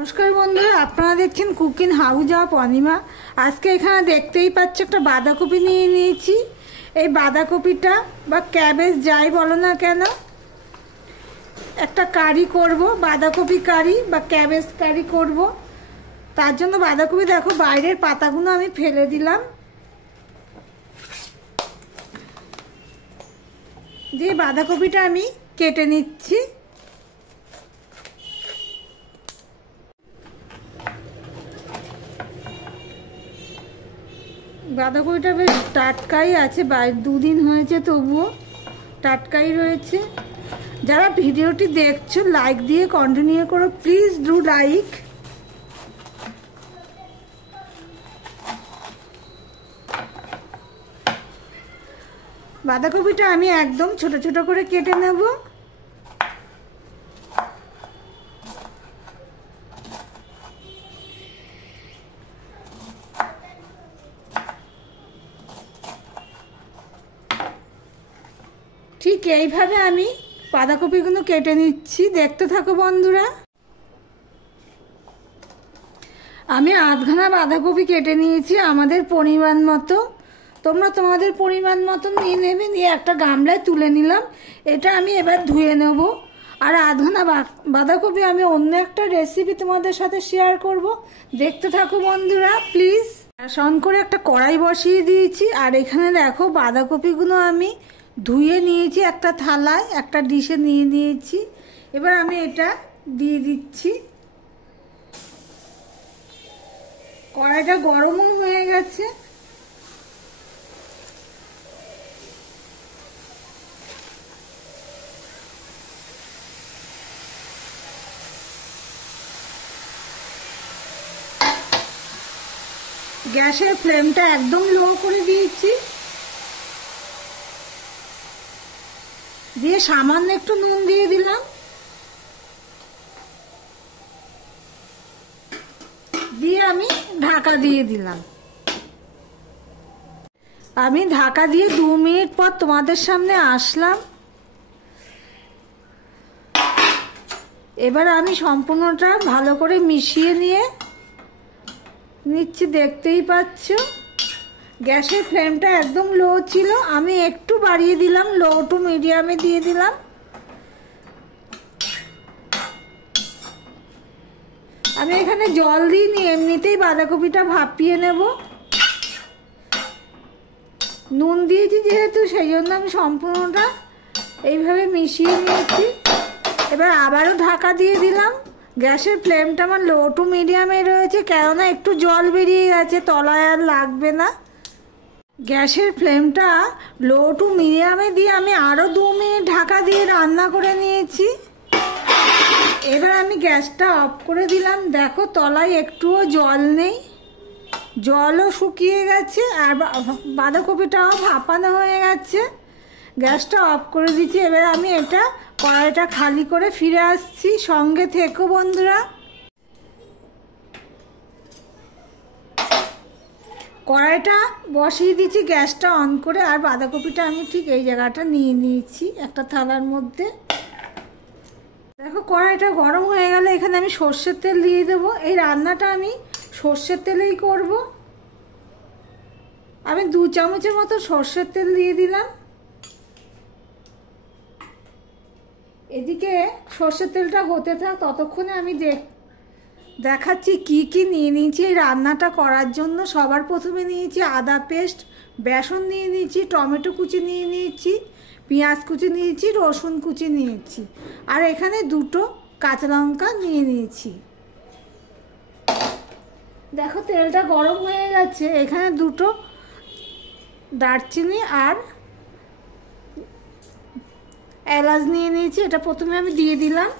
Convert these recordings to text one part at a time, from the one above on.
নমস্কার বন্ধুরা, আপনারা দেখছেন কুকিং হাউস অফ অনিমা। আজকে এখানে দেখতেই পাচ্ছ একটা বাঁধাকপি নিয়ে নিয়েছি। এই বাঁধাকপিটা বা ক্যাবেজ যাই বলো না কেন, একটা কারি করব, বাঁধাকপি কারি বা ক্যাবেজ কারি করব। তার জন্য বাঁধাকপি দেখো বাইরের পাতাগুলো আমি ফেলে দিলাম, দিয়ে বাঁধাকপিটা আমি কেটে নিচ্ছি। বাঁধাকপিটা বেশ টাটকাই আছে, দুদিন হয়েছে তবুও টাটকাই রয়েছে। যারা ভিডিওটি দেখছো লাইক দিয়ে কন্টিনিউ করো, প্লিজ ডু লাইক। বাঁধাকপিটা আমি একদম ছোট ছোট করে কেটে নেব। ঠিক এইভাবে আমি বাঁধাকপিগুলো কেটে নিচ্ছি, দেখতে থাকো বন্ধুরা। আমি আধখানা বাঁধাকপি কেটে নিয়েছি আমাদের পরিমাণ মতো। তোমরা তোমাদের পরিমাণ মতো নিয়ে নেবে, নিয়ে একটা গামলায় তুলে নিলাম। এটা আমি এবার ধুয়ে নেব। আর আধখানা বাঁধাকপি আমি অন্য একটা রেসিপি তোমাদের সাথে শেয়ার করব, দেখতে থাকো বন্ধুরা প্লিজ। অন করে একটা কড়াই বসিয়ে দিয়েছি, আর এখানে দেখো বাঁধাকপিগুলো আমি ধুয়ে নিয়েছি, একটা থালায় একটা ডিশে নিয়ে নিয়েছি। এবার আমি এটা দিয়ে দিচ্ছি। কড়াইটা গরম হয়ে গেছে। গ্যাসের ফ্লেমটা একদম লো করে দিয়েছি, দিয়ে সামান্য একটু নুন দিয়ে দিলাম, দিয়ে আমি ঢাকা দিয়ে দিলাম। আমি ঢাকা দিয়ে 2 মিনিট পর তোমাদের সামনে আসলাম। এবার আমি সম্পূর্ণটা ভালো করে মিশিয়ে নিয়ে নিচ্ছি, দেখতেই পাচ্ছ। গ্যাসের ফ্লেমটা একদম লো ছিল, আমি একটু বাড়িয়ে দিলাম, লো টু মিডিয়ামে দিয়ে দিলাম। আমি এখানে জল দিইনি, এমনিতেই বাঁধাকপিটা ভাপিয়ে নেব। নুন দিয়েছি যেহেতু, সেই জন্য আমি সম্পূর্ণটা এইভাবে মিশিয়ে নিয়েছি। এবার আবারও ঢাকা দিয়ে দিলাম। গ্যাসের ফ্লেমটা আমার লো টু মিডিয়ামে রয়েছে, কেননা একটু জল বেরিয়ে গেছে, তলায় আর লাগবে না। গ্যাসের ফ্লেমটা লো টু মিডিয়ামে দিয়ে আমি আরও 2 মিনিট ঢাকা দিয়ে রান্না করে নিয়েছি। এবার আমি গ্যাসটা অফ করে দিলাম। দেখো তলায় একটুও জল নেই, জলও শুকিয়ে গেছে, আর বাঁধাকপিটাও ভাপানো হয়ে গেছে। গ্যাসটা অফ করে দিচ্ছি। এবার আমি এটা কড়াইটা খালি করে ফিরে আসছি, সঙ্গে থেকো বন্ধুরা। কড়াইটা বসিয়ে দিচ্ছি, গ্যাসটা অন করে। আর বাঁধাকপিটা আমি ঠিক এই জায়গাটা নিয়ে নিয়েছি একটা থালার মধ্যে। দেখো কড়াইটা গরম হয়ে গেলে এখানে আমি সর্ষের তেল দিয়ে দেবো। এই রান্নাটা আমি সর্ষের তেলেই করব। আমি 2 চামচের মতো সর্ষের তেল দিয়ে দিলাম। এদিকে সর্ষের তেলটা হতে থাক, ততক্ষণে আমি দেখাচ্ছি কি কি নিয়ে নিয়েছি এই রান্নাটা করার জন্য। সবার প্রথমে নিয়েছি আদা পেস্ট, বেসন নিয়ে নিয়েছি, টমেটো কুচি নিয়ে নিয়েছি, পেঁয়াজ কুচি নিয়েছি, রসুন কুচি নিয়েছি, আর এখানে 2টো কাঁচা লঙ্কা নিয়ে নিয়েছি। দেখো তেলটা গরম হয়ে গেছে, এখানে 2টো দারচিনি আর এলাচ নিয়ে নিয়েছি। এটা প্রথমে আমি দিয়ে দিলাম।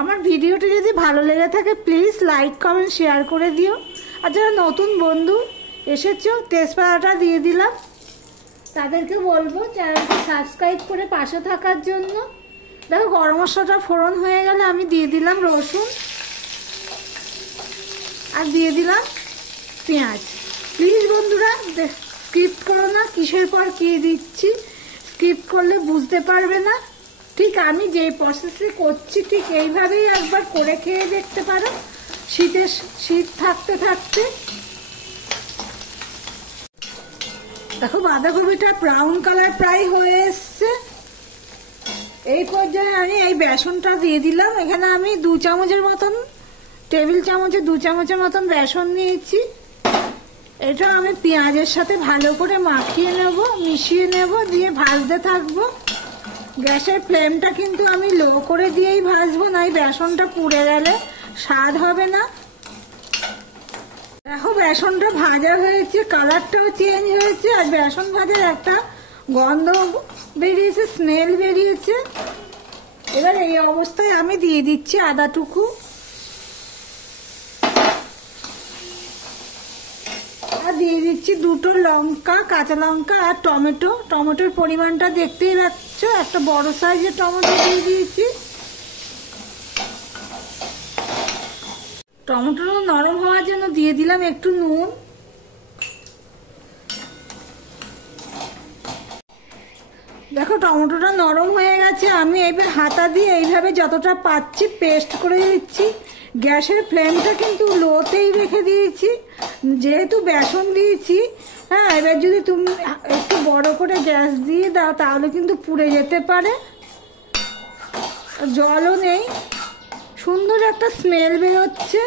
আমার ভিডিওটি যদি ভালো লেগে থাকে প্লিজ লাইক কমেন্ট শেয়ার করে দিও। আর যারা নতুন বন্ধু এসেছো, তেজপাতাটা দিয়ে দিলাম, তাদেরকে বলবো চ্যানেলটি সাবস্ক্রাইব করে পাশে থাকার জন্য। দেখো গরম মশলাটা ফোড়ন হয়ে গেলে আমি দিয়ে দিলাম রসুন, আর দিয়ে দিলাম পেঁয়াজ। প্লিজ বন্ধুরা স্কিপ করো না, কিসের পর কী দিচ্ছি, স্কিপ করলে বুঝতে পারবে না। ঠিক আমি যে প্রসেসে করছি ঠিক এইভাবেই একবার করে খেয়ে দেখতে পারো শীত থাকতে থাকতে। দেখো বাঁধাকপিটা ব্রাউন কালার প্রায় হয়ে এসছে। এই পর্যায়ে আমি এই বেসনটা দিয়ে দিলাম। এখানে আমি 2 চামচের মতন, টেবিল চামচে 2 চামচের মতন বেসন নিয়েছি। এটা আমি পেঁয়াজের সাথে ভালো করে মাখিয়ে নেব, মিশিয়ে নেব, দিয়ে ভাজতে থাকবো। গ্যাসের ফ্লেমটা কিন্তু আমি লো করে দিয়েই ভাজবো, নাই বেসনটা পুড়ে গেলে স্বাদ হবে না। দেখো বেসনটা ভাজা হয়েছে, কালারটাও চেঞ্জ হয়েছে, আর বেসন ভাজার একটা গন্ধ বেরিয়েছে, স্মেল বেরিয়েছে। এবার এই অবস্থায় আমি দিয়ে দিচ্ছি আদাটুকু, আর দিয়ে দিচ্ছি 2টো লঙ্কা, কাঁচা লঙ্কা আর টমেটো। টমেটোর পরিমাণটা দেখতেই পাচ্ছ, একটা বড় সাইজের টমেটো দিয়ে দিয়েছি। টমেটোটা নরম হওয়ার জন্য দিয়ে দিলাম একটু নুন। দেখো টমেটোটা নরম হয়ে গেছে। আমি এবার হাতা দিয়ে এইভাবে যতটা পাচ্ছি পেস্ট করে দিচ্ছি। গ্যাসের ফ্লেমটা কিন্তু লোতেই রেখে দিয়েছি, যেহেতু বেসন দিয়েছি। হ্যাঁ, এবার যদি তুমি একটু বড় করে গ্যাস দিয়ে দাও তাহলে কিন্তু পুড়ে যেতে পারে। জলও নেই, সুন্দর একটা স্মেল বেরোচ্ছে।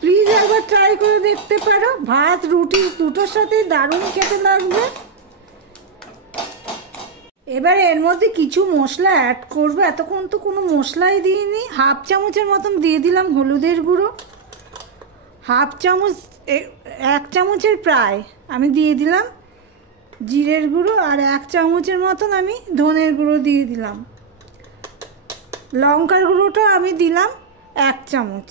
প্লিজ একবার ট্রাই করে দেখতে পারো। ভাত রুটি দুটোর সাথেই দারুণ খেতে লাগবে। এবার এর মধ্যে কিছু মশলা অ্যাড করবো। এতক্ষণ তো কোনো মশলাই দিইনি। 1/2 চামচের মতন দিয়ে দিলাম হলুদের গুঁড়ো, 1/2 চামচ, 1 চামচের প্রায় আমি দিয়ে দিলাম জিরের গুঁড়ো, আর 1 চামচের মতন আমি ধনের গুঁড়ো দিয়ে দিলাম। লঙ্কার গুঁড়োটা আমি দিলাম 1 চামচ।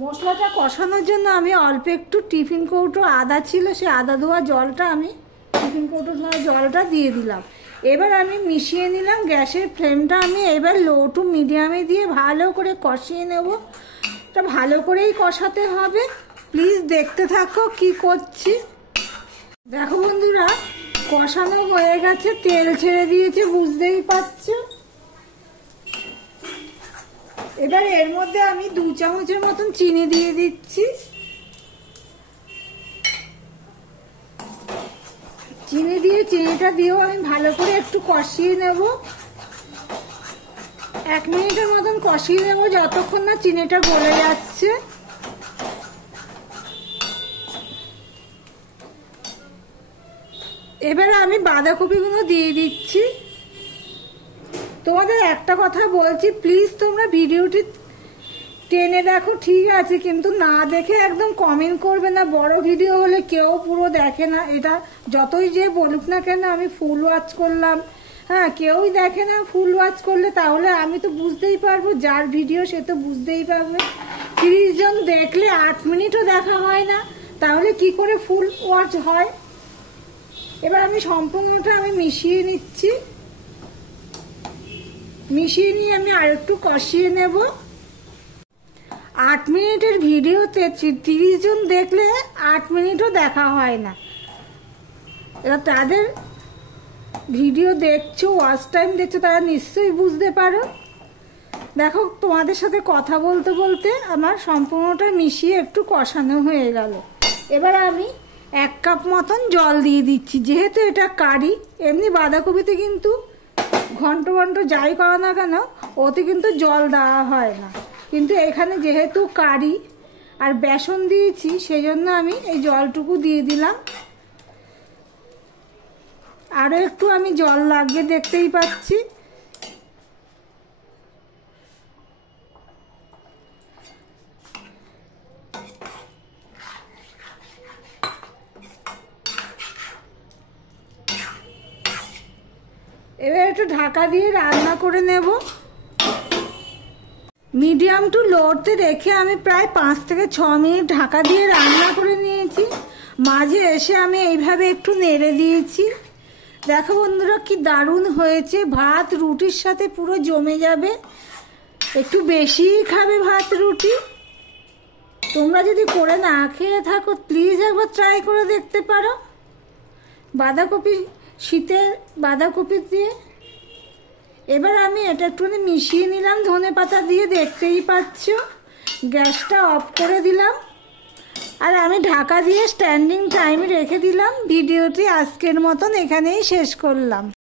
মশলাটা কষানোর জন্য আমি অল্প একটু টিফিন কৌটো আদা ছিল, সে আদা ধোয়া জলটা আমি টিফিন কৌটো ধোয়া জলটা দিয়ে দিলাম। এবার আমি মিশিয়ে নিলাম। গ্যাসের ফ্লেমটা আমি এবার লো টু মিডিয়ামে দিয়ে ভালো করে কষিয়ে নেব। এটা ভালো করেই কষাতে হবে। প্লিজ দেখতে থাকো কি করছি। দেখো বন্ধুরা, কষানো হয়ে গেছে, তেল ছেড়ে দিয়েছে, বুঝতেই পারছো। এবার এর মধ্যে আমি 2 চামচের মতন চিনি দিয়ে দিচ্ছি। চিনি দিয়ে চিনিটা দিয়েও আমি ভালো করে একটু কষিয়ে নেব। 1 মিনিটের মতন কষিয়ে নেব, যতক্ষণ না চিনিটা গলে যাচ্ছে। এবার আমি বাঁধাকপিগুলো দিয়ে দিচ্ছি। তোমাদের একটা কথা বলছি, প্লিজ তোমরা ভিডিওটি টেনে দেখো ঠিক আছে, কিন্তু না দেখে একদম কমেন্ট করবে না। বড় ভিডিও হলে কেউ পুরো দেখে না। এটা যতই যে বলুক না কেন আমি ফুল ওয়াচ করলাম, হ্যাঁ, কেউই দেখে না ফুল ওয়াচ করলে। তাহলে আমি তো বুঝতেই পারবো, যার ভিডিও সে তো বুঝতেই পারবে। 30 জন দেখলে 8 মিনিটও দেখা হয় না, তাহলে কি করে ফুল ওয়াচ হয়? এবার আমি সম্পূর্ণটা আমি মিশিয়ে নিচ্ছি। মিশিয়ে নিয়ে আমি আরেকটু কষিয়ে নেব। 8 মিনিটের ভিডিওতে 30 জন দেখলে 8 মিনিটও দেখা হয় না। এবার তাদের ভিডিও দেখছো, ওয়াচ টাইম দেখছো, তারা নিশ্চয়ই বুঝতে পারো। দেখো তোমাদের সাথে কথা বলতে বলতে আমার সম্পূর্ণটা মিশিয়ে একটু কষানো হয়ে গেল। এবার আমি 1 কাপ মতন জল দিয়ে দিচ্ছি। যেহেতু এটা কারি, এমনি বাঁধাকপিতে কিন্তু ঘন্ট যাই করো না কেন ওতে কিন্তু জল দেওয়া হয় না, কিন্তু এখানে যেহেতু কারি আর বেসন দিয়েছি সেই জন্য আমি এই জলটুকু দিয়ে দিলাম। আরও একটু আমি জল লাগবে, দেখতেই পাচ্ছি। এবার একটু ঢাকা দিয়ে রান্না করে নেব। মিডিয়াম টু লোতে রেখে আমি প্রায় 5 থেকে 6 মিনিট ঢাকা দিয়ে রান্না করে নিয়েছি। মাঝে এসে আমি এইভাবে একটু নেড়ে দিয়েছি। দেখো বন্ধুরা কি দারুণ হয়েছে। ভাত রুটির সাথে পুরো জমে যাবে। একটু বেশিই খাবে ভাত রুটি। তোমরা যদি করে না খেয়ে থাকো প্লিজ একবার ট্রাই করে দেখতে পারো। বাঁধাকপি, শীতের বাঁধাকপি দিয়ে এবার আমি এটা একটুখানি মিশিয়ে নিলাম ধনেপাতা দিয়ে, দেখতেই পাচ্ছ। গ্যাসটা অফ করে দিলাম আর আমি ঢাকা দিয়ে স্ট্যান্ডিং টাইমে রেখে দিলাম। ভিডিওটি আজকের মতন এখানেই শেষ করলাম।